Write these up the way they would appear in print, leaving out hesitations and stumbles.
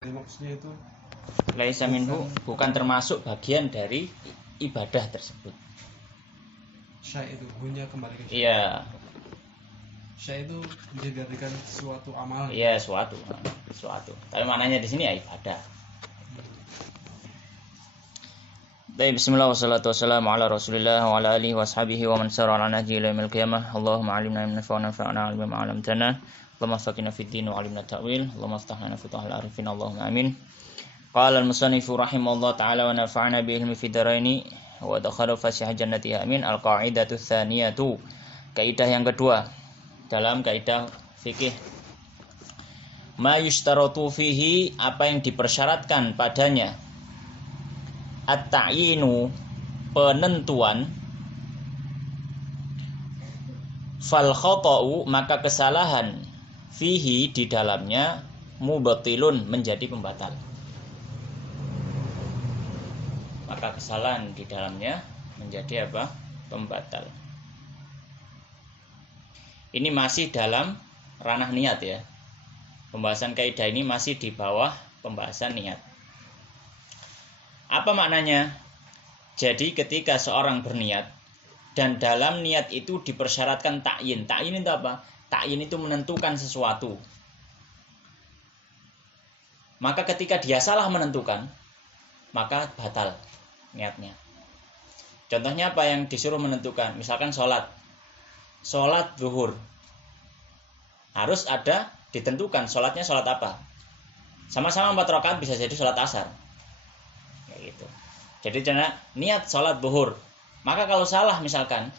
Maksudnya itu laisa minhu bukan termasuk bagian dari ibadah tersebut. syai itu hunya kembali ke syai. Iya. Syai itu dijadikan suatu amalan. Iya, suatu. Tapi maknanya di sini ya ibadah. Baik, bismillah wassalatu wassalamu ala Rasulillah wa ala alihi washabihi wa man sara ala nahjihi ila yaumil qiyamah. Allahumma 'allimna mimma yanfa'una wa 'allimna 'allamtana. Allahumma faqihna fid din wa 'allimna ta'wil. Allahumma aftah lana futuhal arifin. Allahumma amin. Qala al-musannifu rahimahullah ta'ala wa nafa'ana bi ilmi fid dharaini wa dakhala fasih jannati amin. Al-qa'idatu tsaniyatu. Kaidah yang kedua dalam kaidah fikih. Ma yushtaratu fihi, apa yang dipersyaratkan padanya. At-ta'yinu, penentuan. Fal khata'u, maka kesalahan. Fihi, di dalamnya. Mubatilun, menjadi pembatal. Maka kesalahan di dalamnya menjadi apa? Pembatal. Ini masih dalam ranah niat ya. Pembahasan kaidah ini masih di bawah pembahasan niat. Apa maknanya? Jadi ketika seorang berniat dan dalam niat itu dipersyaratkan ta'yin. Ta'yin itu apa? Ta'yin itu menentukan sesuatu. Maka ketika dia salah menentukan, maka batal niatnya. Contohnya apa yang disuruh menentukan? Misalkan sholat zuhur. Harus ada ditentukan sholatnya sholat apa. Sama-sama 4 rakaat bisa jadi sholat asar. Kayak gitu. Jadi karena niat sholat zuhur. Maka kalau salah misalkan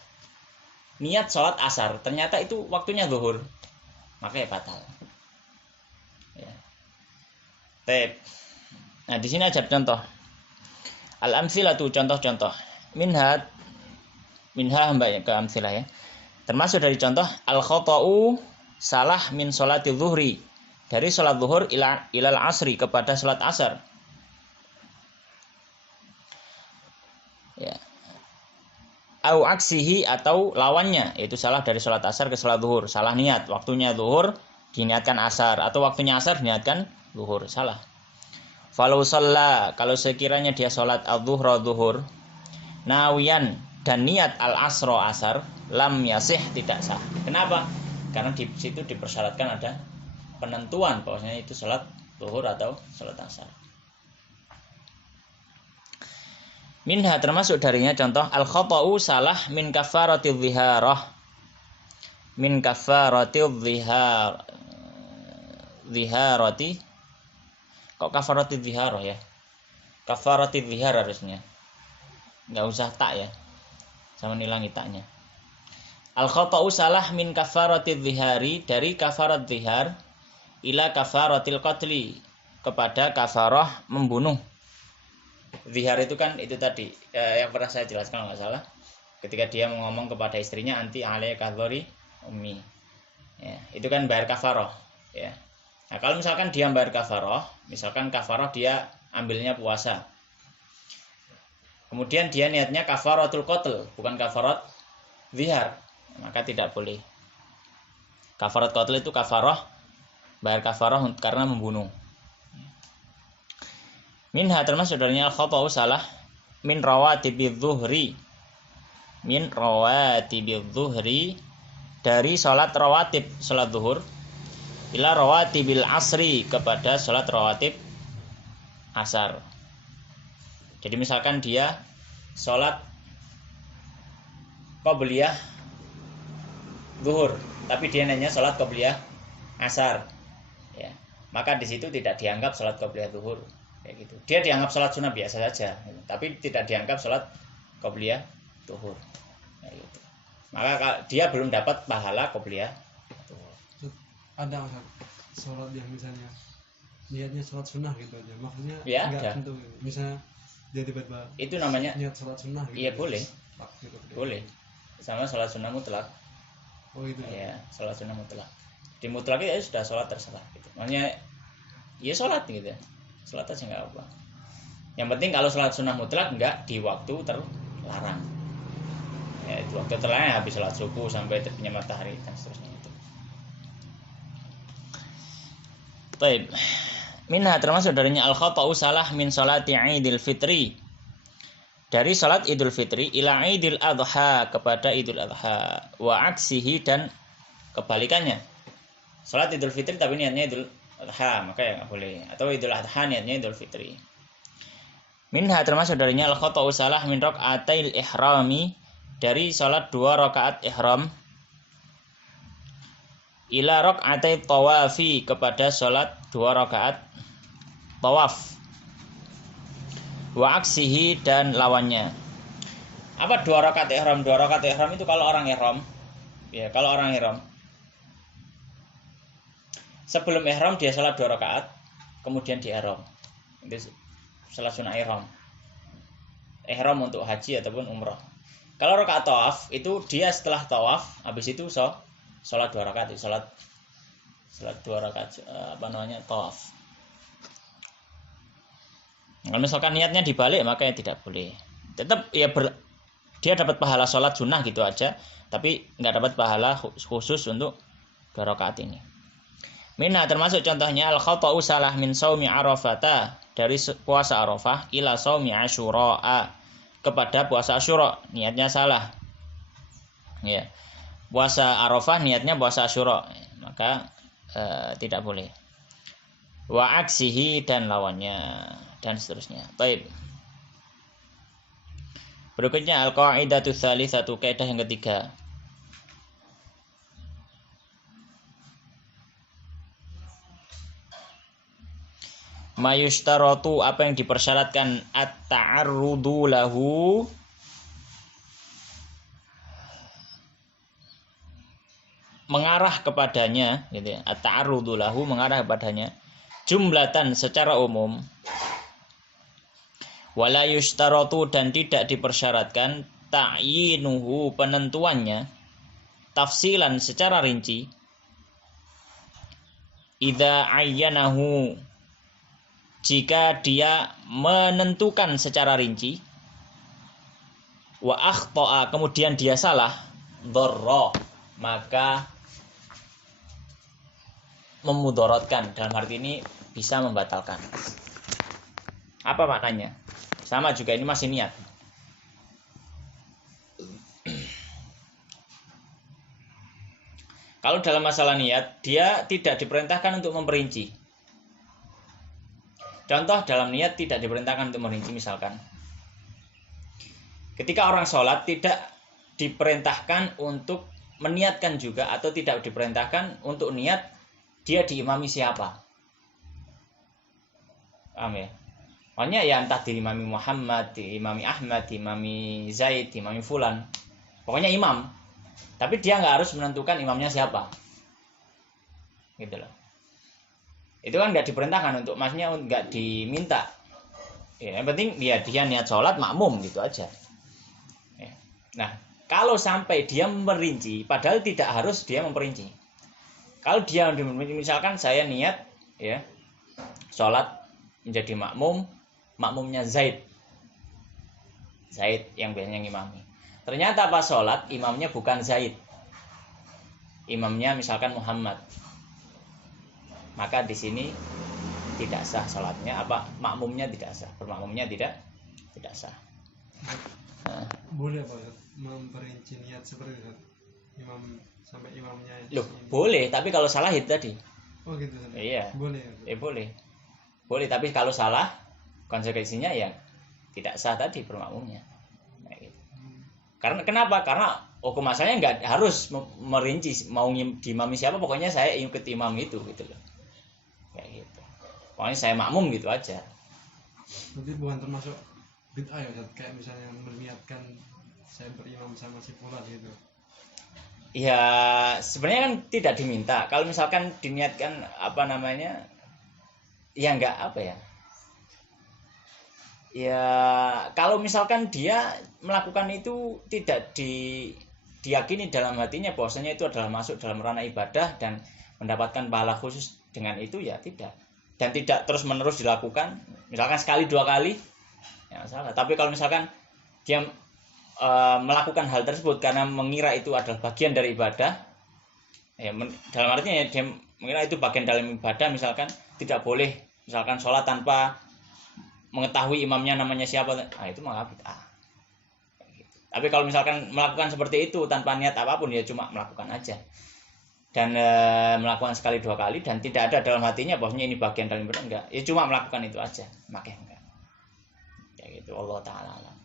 niat sholat asar, ternyata itu waktunya zuhur, maka ya batal. Ya. Nah di sini aja contoh. Al-amthilatu, contoh-contoh. Minha mbak ke amthilah ya. Termasuk dari contoh al-khata'u, salah min sholati zuhri, dari sholat zuhur ilal asri, kepada sholat asar. Ya. Au aksihi, atau lawannya, yaitu salah dari sholat asar ke sholat zuhur. Salah niat, waktunya zuhur diniatkan asar, atau waktunya asar diniatkan zuhur, salah. Falau shalla, kalau sekiranya dia sholat al-zuhra zuhur, nawiyan, dan niat al-asro asar, lam yasih, tidak sah. Kenapa? Karena di situ dipersyaratkan ada penentuan bahwasanya itu sholat zuhur atau sholat asar. Minha, termasuk darinya contoh al-khata'u, salah min kafaratil ziharah. Min kafaratil ziharati. Kok kafaratil ziharah ya? Kafaratil zihar harusnya. Enggak usah tak ya. Sama nilangi taknya. Al-khata'u, salah min kafaratil zihari, dari kafarat zihar ila kafaratil qatli, kepada kafarah membunuh. Zihar itu kan itu tadi yang pernah saya jelaskan kalau nggak salah, ketika dia ngomong kepada istrinya anti alayka dzori ummi, ya, itu kan bayar kafarah ya. Nah kalau misalkan dia bayar kafarah, misalkan kafarah dia ambilnya puasa, kemudian dia niatnya kafaratul qatl, bukan kafarat zihar, maka tidak boleh. Kafarat qatl itu kafarah, bayar kafarah karena membunuh. Minha, termasuk darinya al-khata'u, salah min rawatibidz zuhri. Min rawatibidz zuhri, dari salat rawatib salat zuhur ila rawatibil asri, kepada salat rawatib asar. Jadi misalkan dia salat qabliyah zuhur, tapi dia nanya salat qabliyah asar. Ya, maka di situ tidak dianggap salat qabliyah zuhur. Kayak gitu. Dia dianggap sholat sunnah biasa saja, gitu. Tapi tidak dianggap sholat qobliyah zuhur. Kayak gitu. Maka dia belum dapat pahala qobliyah zuhur. Ada sholat yang misalnya niatnya sholat sunnah gitu aja, maksudnya ya, nggak tentu. Misalnya dia tiba-tiba itu namanya niat sholat sunnah gitu. Iya boleh. Gitu. Boleh. Sama sholat sunnah mutlak. Oh itu. Ya, sholat sunnah mutlak. Di mutlak itu sudah sholat terserah gitu. Makanya ya sholat gitu ya. Sholat aja nggak apa. Yang penting kalau sholat sunnah mutlak nggak di waktu terlarang. Ya, itu waktu terlarang habis sholat subuh sampai terbitnya matahari dan seterusnya itu. Baik. Minha termasuk darinya al khata'u salah min sholati Idul Fitri. Dari salat Idul Fitri ila Idul Adha kepada Idul Adha wa aksihi dan kebalikannya. Salat Idul Fitri tapi niatnya Idul Adha, maka ya enggak boleh. Atau Idul Adha niatnya Idul Fitri. Minha termasuk darinya al khata'u salah min raka'atil ihrami dari salat 2 rakaat ihram ila raka'atai tawafi kepada salat 2 rakaat tawaf wa aksihi dan lawannya. Apa 2 rakaat ihram? 2 rakaat ihram itu kalau orang ihram. Ya, kalau orang ihram. Sebelum ihram dia salat 2 rakaat, kemudian di ihram. Itu salat sunah ihram. Ihram untuk haji ataupun umrah. Kalau rakaat tawaf itu dia setelah tawaf, habis itu salat 2 rakaat, salat 2 rakaat tawaf. Kalau misalkan niatnya dibalik maka ya tidak boleh. Tetap ya dia dapat pahala salat sunnah gitu aja, tapi nggak dapat pahala khusus untuk 2 rakaat ini. Minha termasuk contohnya al khata'u salah min shaumi arafata dari puasa Arafah ila shaumi asyura kepada puasa Asyura, niatnya salah. Ya. Puasa Arafah niatnya puasa Asyura, maka tidak boleh. Wa aksihi dan lawannya dan seterusnya. Baik. Berikutnya al-qaidatu tsalitsatu, kaidah yang ketiga. Mayushtaratu, apa yang dipersyaratkan at-ta'arrudu lahu mengarah kepadanya gitu ya. At-ta'arrudu lahu mengarah kepadanya jumlatan secara umum. Wala yushtaratu dan tidak dipersyaratkan ta'yinuhu penentuannya tafsilan secara rinci. Idza ayyanahu jika dia menentukan secara rinci, wa akhta'a kemudian dia salah, dharra maka memudaratkan, dalam arti ini bisa membatalkan. Apa maknanya? Sama juga, ini masih niat. Kalau dalam masalah niat, dia tidak diperintahkan untuk memperinci. Contoh dalam niat tidak diperintahkan untuk merinci, misalkan ketika orang sholat tidak diperintahkan untuk meniatkan juga, atau tidak diperintahkan untuk niat dia diimami siapa. Paham ya? Makanya ya entah diimami Muhammad, diimami Ahmad, diimami Zaid, diimami Fulan, pokoknya imam. Tapi dia nggak harus menentukan imamnya siapa, gitu loh. Itu kan nggak diperintahkan untuk, maksudnya nggak diminta. Ya, yang penting dia niat sholat makmum gitu aja. Ya. Nah, kalau sampai dia memperinci, padahal tidak harus dia memperinci. Kalau dia misalkan saya niat ya sholat menjadi makmum, makmumnya Zaid yang biasanya ngimami. Ternyata pas sholat imamnya bukan Zaid, imamnya misalkan Muhammad. Maka di sini tidak sah sholatnya, makmumnya tidak sah, bermakmumnya tidak sah. Nah. Boleh Pak memperinci niat seperti itu, imam sampai imamnya. Loh, boleh, tapi kalau salah itu tadi. Oh gitu. Iya. Boleh. Boleh, tapi kalau salah konsekuensinya ya tidak sah tadi bermakmumnya. Nah, gitu. Karena kenapa? Karena hukum asalnya nggak harus merinci mau diimami siapa, pokoknya saya ikut imam itu gitu loh. Kayak gitu. Pokoknya saya makmum gitu aja. Berarti bukan termasuk bid'ah ya, kayak misalnya meniatkan saya berimam sama si fulan gitu. Ya, sebenarnya kan tidak diminta. Kalau misalkan diniatkan ya enggak ya, kalau misalkan dia melakukan itu tidak diyakini dalam hatinya bahwasanya itu adalah masuk dalam ranah ibadah dan mendapatkan pahala khusus dengan itu, ya tidak. Dan tidak terus menerus dilakukan, misalkan sekali 2 kali ya salah. Tapi kalau misalkan dia melakukan hal tersebut karena mengira itu adalah bagian dari ibadah, ya dalam artinya dia mengira itu bagian dalam ibadah, misalkan tidak boleh Misalkan sholat tanpa mengetahui imamnya namanya siapa, itu malah bid'ah. Tapi kalau misalkan melakukan seperti itu tanpa niat apapun, ya cuma melakukan aja. Dan melakukan sekali 2 kali dan tidak ada dalam hatinya bahwasanya ini bagian dari benar, enggak. Ya cuma melakukan itu aja, makanya enggak. Ya gitu, Allah taala alam.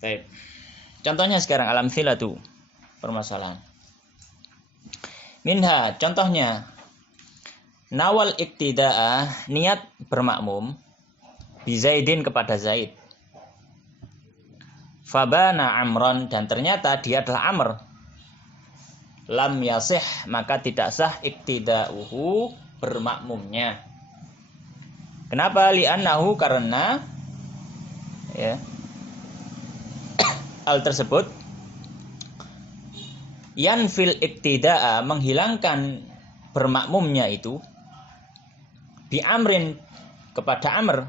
Baik. Contohnya sekarang alamthilatu, permasalahan. Minha, contohnya nawal iktida'a, niat bermakmum bi Zaidin kepada Zaid. Fabana Amron, dan ternyata dia adalah Amr. Lam yasih, maka tidak sah iktida'uhu, bermakmumnya. Kenapa? Li'annahu, karena ya, hal tersebut yanfil iktida'a, menghilangkan bermakmumnya itu bi Amrin, kepada Amr,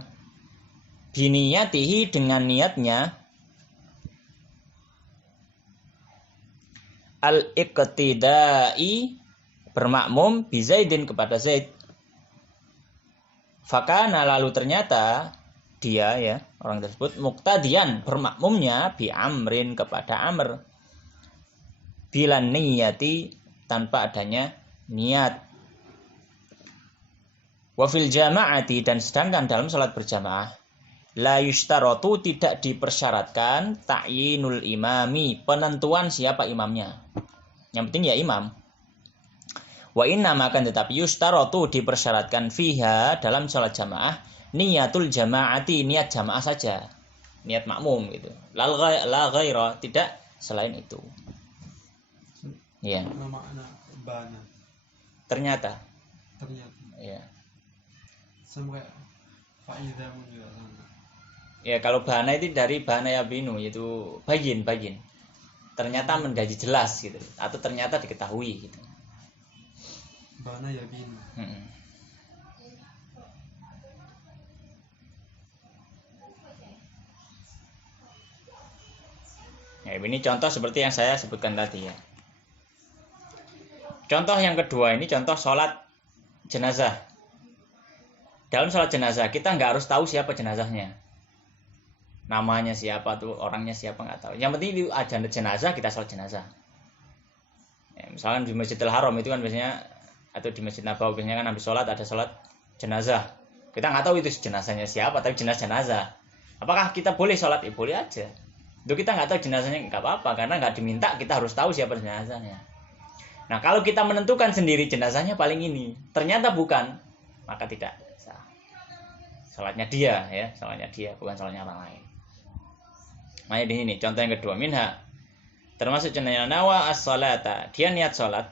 biniyatihi, dengan niatnya al-iqtidai, bermakmum bi Zaidin kepada Zaid. Fakana, lalu ternyata dia, ya, orang tersebut muqtadian, bermakmumnya bi Amrin, kepada Amr, bila niyati, tanpa adanya niat. Wa fil jama'ati, dan sedangkan dalam salat berjamaah la yushtaratu, tidak dipersyaratkan ta'yinul imami, penentuan siapa imamnya. Yang penting ya imam. Wa inna, makan tetapi yushtaratu, dipersyaratkan fiha, dalam salat jamaah, niyatul jama'ati, niat jamaah saja, niat makmum gitu. La ghaira, tidak selain itu. Ya. Nama anak bana. Ternyata. Ya. Sama kayak fa'idamun juga sama. Ya, kalau bana itu dari bana ya binu, yaitu bayin. Ternyata menjadi jelas gitu, atau ternyata diketahui gitu. Bana ya binu. Ya, ini contoh seperti yang saya sebutkan tadi ya. Contoh yang kedua ini contoh sholat jenazah. Dalam sholat jenazah kita nggak harus tahu siapa jenazahnya, namanya siapa tuh, orangnya siapa nggak tahu. Yang penting itu ada jenazah, kita sholat jenazah. Ya, misalkan di Masjidil Haram itu kan biasanya, atau di Masjid Nabawi biasanya kan habis sholat ada sholat jenazah. Kita nggak tahu itu jenazahnya siapa, tapi jenazah. Apakah kita boleh sholat? Boleh aja. Itu kita nggak tahu jenazahnya, nggak apa-apa, karena nggak diminta kita harus tahu siapa jenazahnya. Nah, kalau kita menentukan sendiri jenazahnya paling ini, ternyata bukan, maka tidak sah. Salatnya dia, ya, salatnya dia, bukan salatnya orang lain. Makanya di sini contoh yang kedua, minha, termasuk contohnya nawa as-salata, dia niat salat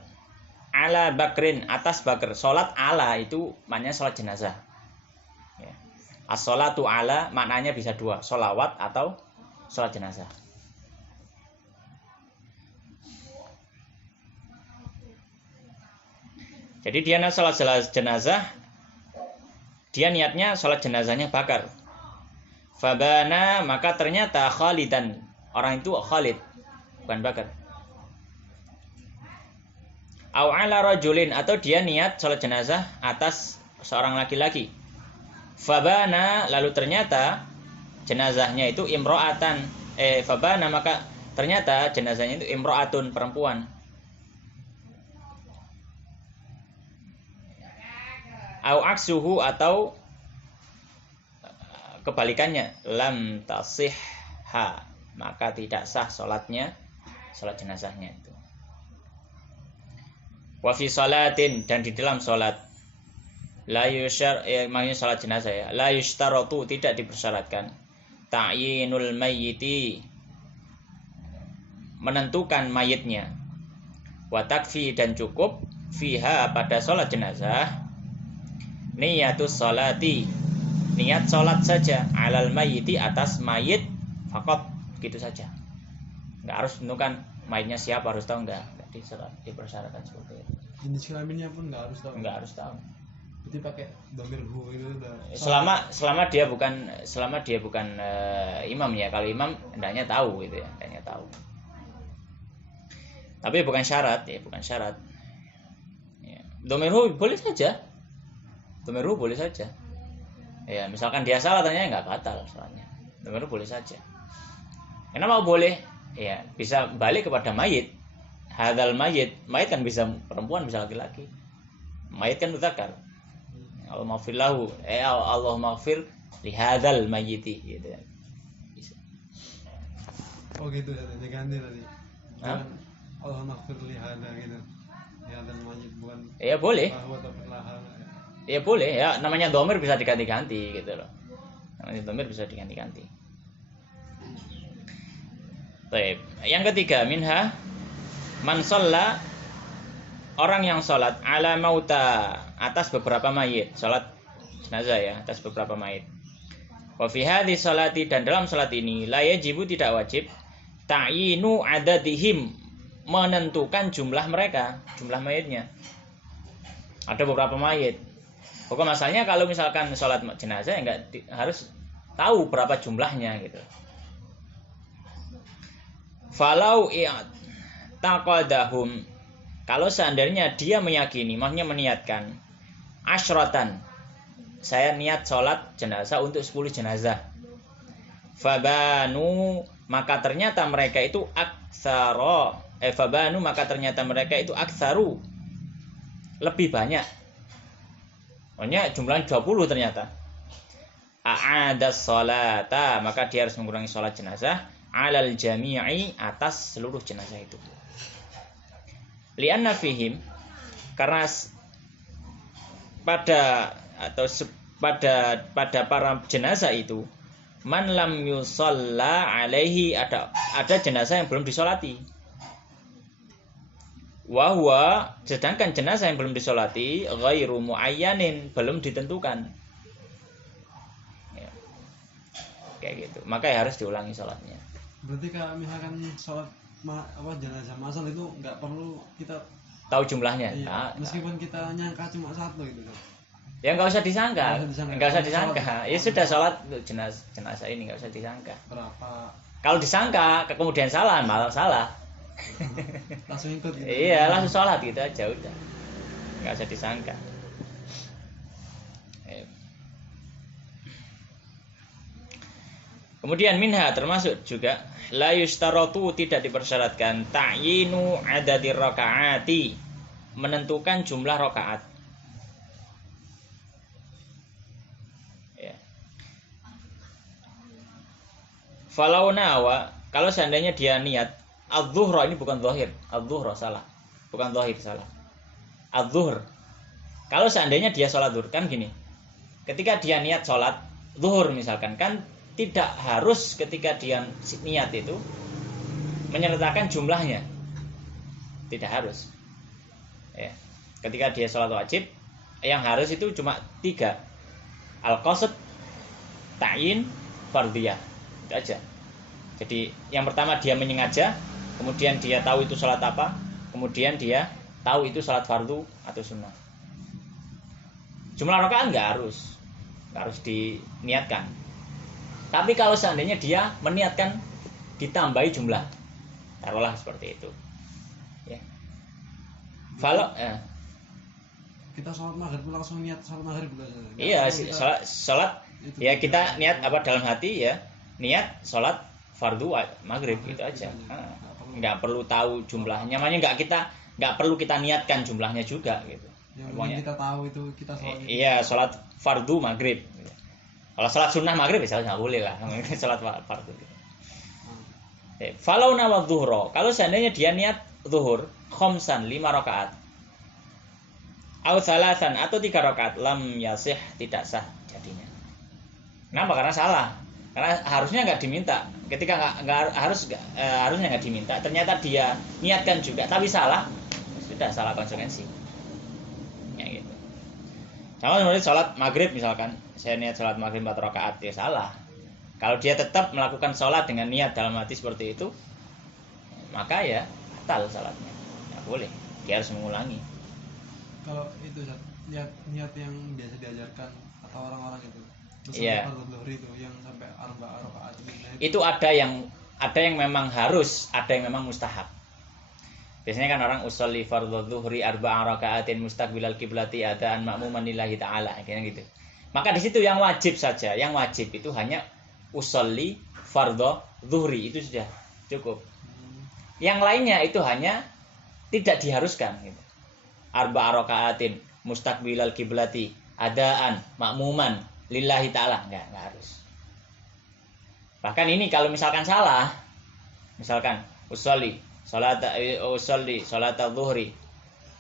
ala bakrin, atas bakr. Salat ala itu maknanya salat jenazah. Ya. As-salatu ala maknanya bisa dua, solawat atau salat jenazah. Jadi dia niat salat jenazah, dia niatnya salat jenazahnya bakar. Fabana, maka ternyata Khalidan, orang itu Khalid, bukan bakar. Au ala rajulin, atau dia niat salat jenazah atas seorang laki-laki. Fabana, lalu ternyata jenazahnya itu imro'atan. Fabana, maka ternyata jenazahnya itu imro'atun, perempuan. Au aksuhu, atau kebalikannya, lam tasihha, maka tidak sah salatnya, salat jenazahnya itu. Wa fi salatin, dan di dalam salat, la yushar, maksudnya salat jenazah ya, la yushtaratu, tidak dipersyaratkan ta'yinul mayyiti, menentukan mayitnya, wa takfi, dan cukup fiha, pada salat jenazah, niyatus salati, niat salat saja, alal mayyiti, atas mayit, fakot, gitu saja. Enggak harus menentukan mayitnya siapa, harus tahu, enggak dipersyaratkan seperti itu. Jenis kelaminnya pun nggak harus tahu. Nggak harus tahu. Berarti pakai dhamir hu itu udah. Selama dia bukan imam ya. Kalau imam hendaknya tahu gitu ya, hendaknya tahu. Tapi bukan syarat ya, bukan syarat. Ya. Dhamir hu boleh saja. Dhamir rupa boleh saja. Ya, misalkan dia salah tanya nggak batal soalnya. Dhamir rupa boleh saja. Kenapa boleh? Ya, bisa balik kepada mayit. Hadal mayit kan bisa perempuan, bisa laki-laki. Mayit kan muzakkar. Allah maghfir lahu, Allah maghfir li hadzal mayyiti gitu. Bisa. Oh gitu ya, diganti tadi. Hah? Bukan Allah maghfir li hadza gitu. Li hadzal mayyit bukan Ya boleh. bahwa atau laha. Ya boleh ya, namanya dhamir bisa diganti-ganti gitu loh. Namanya dhamir bisa diganti-ganti. Baik. Yang ketiga, minha man shalla, orang yang sholat ala mauta, atas beberapa mayit, sholat jenazah ya, atas beberapa mayit. Wa fi hadhi sholati, dan dalam sholat ini la yajibu, tidak wajib, ta'yinu adadihim, menentukan jumlah mereka, jumlah mayitnya. Ada beberapa mayit. Pokok masalahnya kalau misalkan sholat jenazah ya enggak harus tahu berapa jumlahnya gitu. Falau i'taqadahum, kalau seandainya dia meyakini, maksudnya meniatkan, asyratan, saya niat sholat jenazah untuk 10 jenazah. Fabanu, maka ternyata mereka itu aksaru, lebih banyak. Maksudnya jumlahnya 20 ternyata. A'adas sholata, maka dia harus mengurangi sholat jenazah alal jami'i, atas seluruh jenazah itu. Lianna fihim, karena pada para jenazah itu, man lam yusalla alaihi, ada jenazah yang belum disolati. Wahwa, sedangkan jenazah yang belum disolati ghairu muayyanin, belum ditentukan. Ya. Kayak gitu. Maka ya harus diulangi sholatnya. Berarti kalau misalkan sholat jenazah masal itu nggak perlu kita tahu jumlahnya. Iya, meskipun kita nyangka cuma satu gitu kan. Ya nggak usah disangka. Nggak usah disangka. Ya sudah sholat jenazah ini nggak usah disangka. Berapa? Kalau disangka kemudian salah, malah salah. Langsung ikut gitu. Iya, langsung sholat gitu aja udah. Nggak usah disangka. Kemudian minha, termasuk juga la yustaratu, tidak dipersyaratkan, ta'yinu adadir rakaati, menentukan jumlah rakaat. Ya. Falau nawa, kalau seandainya dia niat adz-zuhra, ini bukan zahir, adz-zuhra salah. Bukan zahir, salah. Adz-zuhr. Kalau seandainya dia sholat zuhur, kan gini. Ketika dia niat sholat zuhur misalkan, kan tidak harus ketika dia niat itu menyertakan jumlahnya, tidak harus. Ya. Ketika dia sholat wajib, yang harus itu cuma 3, al-qasd, ta'yin, fardhiyah, itu aja. Jadi yang pertama dia menyengaja, kemudian dia tahu itu sholat apa, kemudian dia tahu itu sholat fardu atau sunnah. Jumlah rakaat nggak harus diniatkan. Tapi kalau seandainya dia meniatkan ditambahi jumlah, taruhlah seperti itu. Ya. Kalau kita sholat maghrib langsung niat sholat maghrib dulu. Iya, sholat ya kita niat apa dalam hati ya, niat sholat fardu maghrib gitu aja. Nggak perlu tahu jumlahnya, namanya nggak perlu kita niatkan jumlahnya juga gitu. Yang kita tahu itu kita sholat. Iya, sholat fardu maghrib. Kalau sholat sunnah maghrib bisa nggak boleh lah, sholat fardu. Falau nawa zuhro, kalau seandainya dia niat zuhur khomsan 5 rakaat, au salasan atau 3 rakaat, lam yasih, tidak sah jadinya. Kenapa? Karena salah. Karena harusnya nggak diminta. Ketika harusnya nggak diminta, ternyata dia niatkan juga, tapi salah, sudah salah konsekuensi. Ya gitu. Sama seperti sholat maghrib misalkan, saya niat sholat maghrib 4 rakaat, ya salah. Kalau dia tetap melakukan sholat dengan niat dalam hati seperti itu, maka ya batal sholatnya, nggak boleh, dia harus mengulangi. Kalau itu niat yang biasa diajarkan atau orang-orang itu, iya. Itu yang sampai 4 rakaat itu ada yang memang harus, ada yang memang mustahab. Biasanya kan orang usolli fardhu dzuhri arba'a raka'atin mustaqbilal qiblati adaan ma'muman lillahi ta'ala kayak gitu. Maka di situ yang wajib saja, yang wajib itu hanya usolli fardhu dzuhri itu sudah cukup. Yang lainnya itu hanya tidak diharuskan gitu. Arba'a raka'atin mustaqbilal qiblati adaan ma'muman lillahi ta'ala enggak harus. Bahkan ini kalau misalkan salah, misalkan usolli salata dhuhri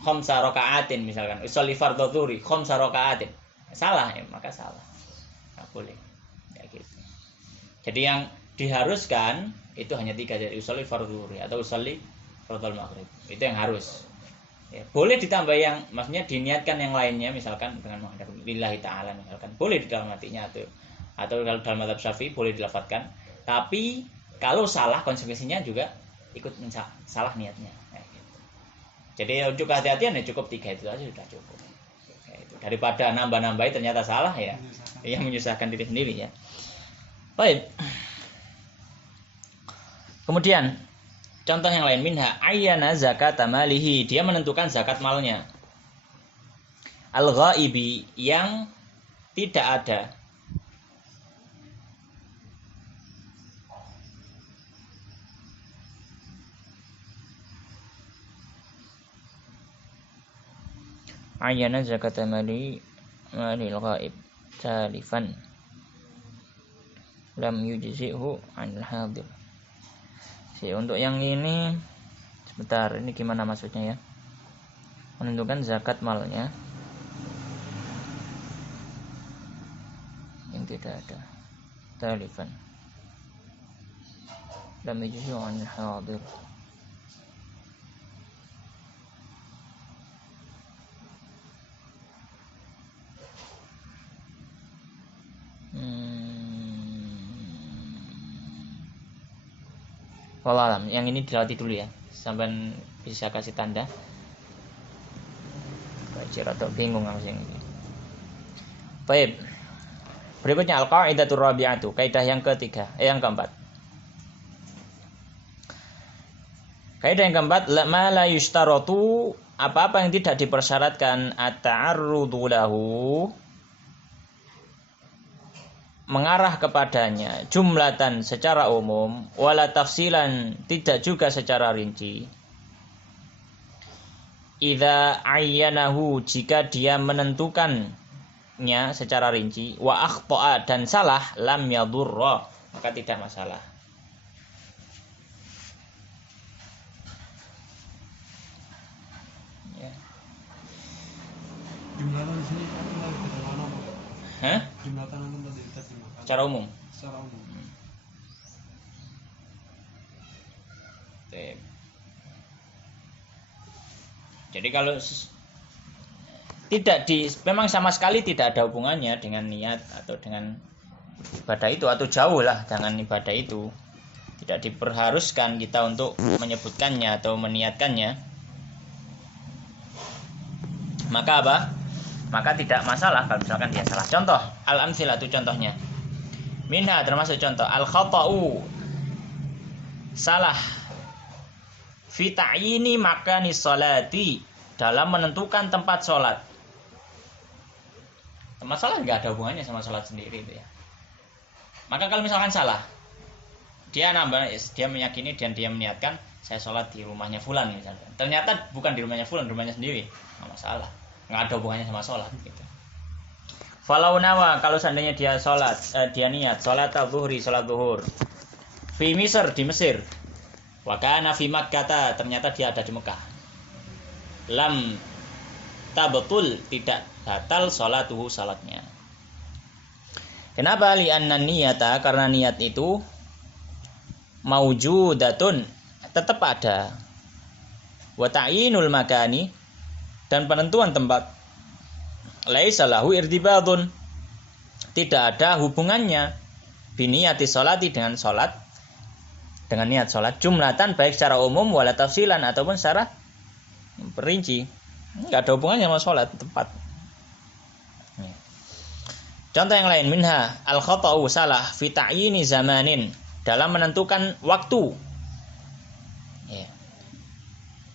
khamsa raka'atin misalkan usolli fardhu dhuhri khamsa raka'atin salah ya maka salah nggak boleh ya gitu. Jadi yang diharuskan itu hanya 3 dari usolli fardhu dhuhri atau usolli fardhu maghrib itu yang harus ya, boleh ditambah yang maksudnya diniatkan yang lainnya misalkan dengan menghadap lillahi ta'ala misalkan boleh di dalam hatinya atau kalau dalam mazhab Syafi'i boleh dilafadzkan tapi kalau salah konsekuensinya juga ikut salah niatnya gitu. Jadi untuk kehati-hatian ya cukup 3 itu aja sudah cukup itu. Daripada nambah-nambahi ternyata salah ya yang menyusahkan diri sendiri ya. Baik. Kemudian contoh yang lain minha ayyana zakat malihi dia menentukan zakat malnya al-ghaibi yang tidak ada ayyana zakat mali al-ghaib talifan lam yujzihu anil hadir. Untuk yang ini sebentar ini gimana maksudnya ya? Menentukan zakat malnya yang tidak ada talifan lam yujzihu anil hadir. Wallahualam, yang ini dilewati dulu ya, sampai bisa kasih tanda. Baca atau bingung sama yang ini. Baik. Berikutnya al-qaidatur rabi'atu, kaidah yang keempat. Kaidah yang keempat, ma la yushtaratu, apa-apa yang tidak dipersyaratkan at-ta'arrudu lahu mengarah kepadanya jumlatan secara umum wala tafsilan tidak juga secara rinci. Idza ayyanahu jika dia menentukannya secara rinci wa akhta'a dan salah lam yadurra maka tidak masalah. Ya. Jumlah di sini Hah? Jumlah tanaman tadi dimakan. Secara umum. Secara umum. Jadi kalau memang sama sekali tidak ada hubungannya dengan niat atau dengan ibadah itu atau jauh lah dengan ibadah itu, tidak diperharuskan kita untuk menyebutkannya atau meniatkannya, maka apa? Maka tidak masalah kalau misalkan dia salah. Contoh, al-amsilah itu contohnya. Minha termasuk contoh al-khata'u salah fi ta'yini makani sholati dalam menentukan tempat sholat. Tempat sholat nggak ada hubungannya sama sholat sendiri itu ya. Maka kalau misalkan salah, dia meyakini dan dia meniatkan saya sholat di rumahnya fulan misalnya. Ternyata bukan di rumahnya fulan, rumahnya sendiri, nggak masalah. Nggak ada hubungannya sama sholat gitu. Falau nawa kalau seandainya dia sholat, dia niat sholat zuhri, sholat zuhur fi Misr di Mesir, wa kana fi Makkah ternyata dia ada di Mekah, lam tabtul tidak batal sholatuhu salatnya. Kenapa? Li'anna niyata karena niat itu maujudatun tetap ada, wa ta'yinul makani dan penentuan tempat laisa lahu irtibatun tidak ada hubungannya biniyati sholati dengan sholat, dengan niat sholat jumlatan baik secara umum wala tafsilan ataupun secara perinci, enggak ada hubungannya sama sholat tempat. Contoh yang lain minha al-khata'u salah fi ta'yini zamanin dalam menentukan waktu.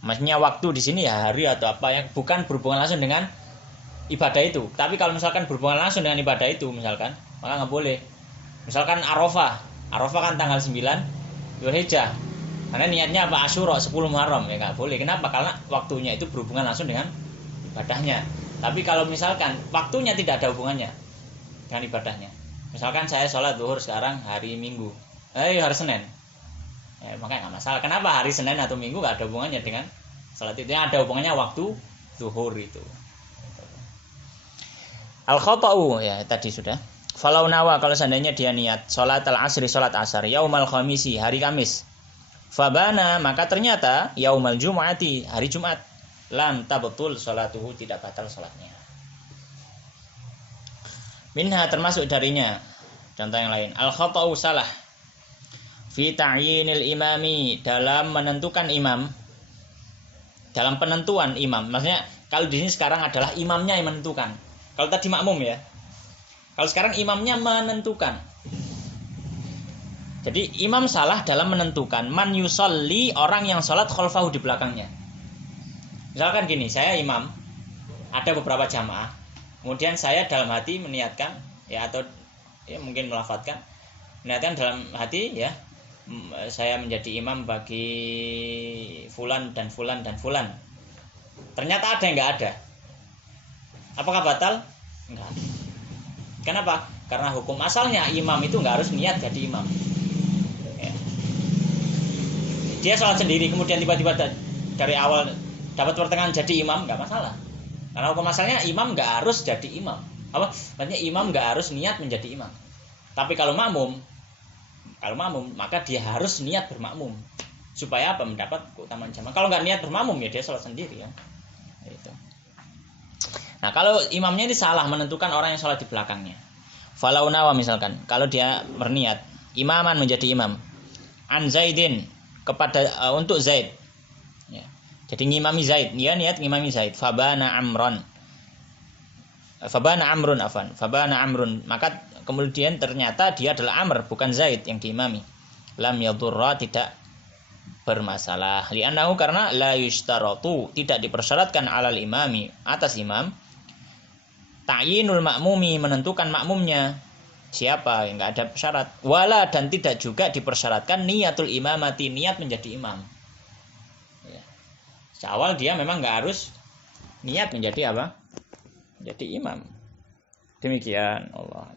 Maksudnya waktu di sini ya hari atau apa yang bukan berhubungan langsung dengan ibadah itu. Tapi kalau misalkan berhubungan langsung dengan ibadah itu misalkan, maka nggak boleh. Misalkan Arafah kan tanggal 9 Dzulhijjah. Karena niatnya apa? Asyura 10 Muharram, ya nggak boleh. Kenapa? Karena waktunya itu berhubungan langsung dengan ibadahnya. Tapi kalau misalkan waktunya tidak ada hubungannya dengan ibadahnya. Misalkan saya sholat zuhur sekarang hari Minggu, hari Senin. Makanya nggak masalah. Kenapa hari Senin atau Minggu nggak ada hubungannya dengan sholat itu? Yang ada hubungannya waktu zuhur itu. Al-khata'u ya tadi sudah. Falau nawa kalau seandainya dia niat sholat al-asri sholat asar yaumal khamisi hari Kamis. Fabana maka ternyata yaumal jum'ati hari Jumat. Lam tabtul sholatuhu tidak batal sholatnya. Minha termasuk darinya. Contoh yang lain. Al-khata'u salah. Fi ta'yinil imami dalam menentukan imam. Dalam penentuan imam. Maksudnya kalau di sini sekarang adalah imamnya yang menentukan. Kalau tadi makmum ya. Kalau sekarang imamnya menentukan. Jadi imam salah dalam menentukan man yusolli orang yang sholat khalfahu di belakangnya. Misalkan gini, saya imam, ada beberapa jamaah. Kemudian saya dalam hati meniatkan ya atau ya mungkin melafadzkan meniatkan dalam hati ya saya menjadi imam bagi fulan dan fulan dan fulan. Ternyata ada yang enggak ada. Apakah batal? Enggak. Kenapa? Karena hukum asalnya imam itu enggak harus niat jadi imam. Ya. Dia sholat sendiri kemudian tiba-tiba dari awal dapat pertengahan jadi imam enggak masalah. Karena hukum asalnya imam enggak harus jadi imam. Apa? Maksudnya imam enggak harus niat menjadi imam. Tapi kalau makmum maka dia harus niat bermakmum supaya apa? Mendapat keutamaan jamaah. Kalau enggak niat bermakmum ya dia sholat sendiri ya. Itu. Nah, kalau imamnya ini salah menentukan orang yang sholat di belakangnya. Falau nawa misalkan, kalau dia berniat imaman menjadi imam an Zaidin kepada untuk Zaid. Ya. Jadi ngimami Zaid, dia niat ngimami Zaid. Fabana Amrun, maka kemudian ternyata dia adalah Amr bukan Zaid yang diimami. Lam yadurra tidak bermasalah. Li'annahu karena la yushtaratu tidak dipersyaratkan alal imami atas imam ta'yinul makmumi menentukan makmumnya siapa yang enggak ada syarat. Wala dan tidak juga dipersyaratkan niatul imamati niat menjadi imam. Ya. Seawal dia memang enggak harus niat menjadi apa? Menjadi imam. Demikian Allah.